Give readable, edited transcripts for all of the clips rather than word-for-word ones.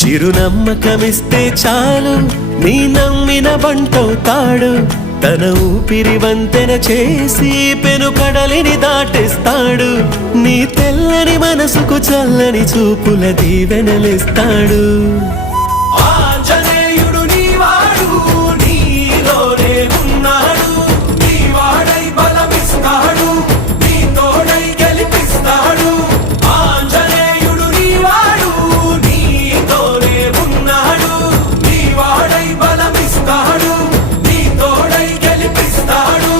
చిరునమ్మకమిస్తే చాలు నీ నమ్మిన బంటవుతాడు. తన ఊపిరి వంతెన చేసి పెనుకడలిని దాటిస్తాడు. నీ తెల్లని మనసుకు చల్లని చూపుల దీవెనలిస్తాడు. ఆంజనేయుడు నీవాడు, నీలోనే ఉన్నాడు. నీవాడై బలమిస్తాడు, నీ తోడై గెలిపిస్తాడు. ఆంజనేయుడు నీవాడు, నీతోనే ఉన్నాడు. నీవాడై బలమిస్తాడు, నీ తోడై గెలిపిస్తాడు.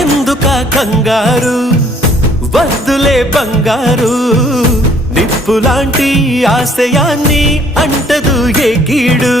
ఎందుక కంగారు, వద్దులే బంగారు. నిప్పులాంటి ఆశయాన్ని అంటదు ఏ కీడు.